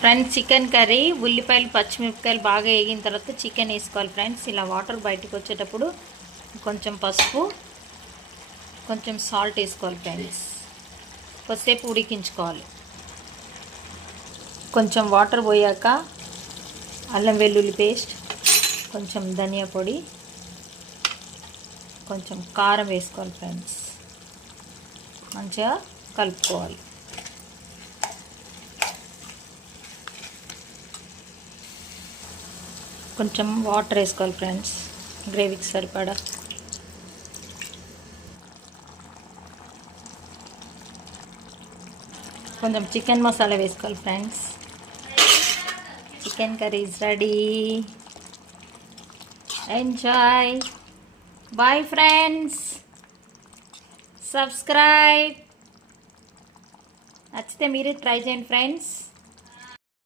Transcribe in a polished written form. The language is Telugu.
ఫ్రెండ్స్ చికెన్ కర్రీ ఉల్లిపాయలు పచ్చిమిరపకాయలు బాగా వేగిన తర్వాత చికెన్ వేసుకోవాలి ఫ్రెండ్స్. ఇలా వాటర్ బయటకు వచ్చేటప్పుడు కొంచెం పసుపు కొంచెం సాల్ట్ వేసుకోవాలి ఫ్రెండ్స్. కొద్దిసేపు ఉడికించుకోవాలి. కొంచెం వాటర్ పోయాక అల్లం వెల్లుల్లి పేస్ట్, కొంచెం ధనియా పొడి, కొంచెం కారం వేసుకోవాలి ఫ్రెండ్స్. మంచిగా కలుపుకోవాలి. కొంచెం వాటర్ వేసుకోవాలి ఫ్రెండ్స్ గ్రేవీకి సరిపడా. కొంచెం చికెన్ మసాలా వేసుకోవాలి friends. Chicken curry is ready. Enjoy. Bye friends. Subscribe. నచ్చితే మీరు ట్రై చేయండి ఫ్రెండ్స్.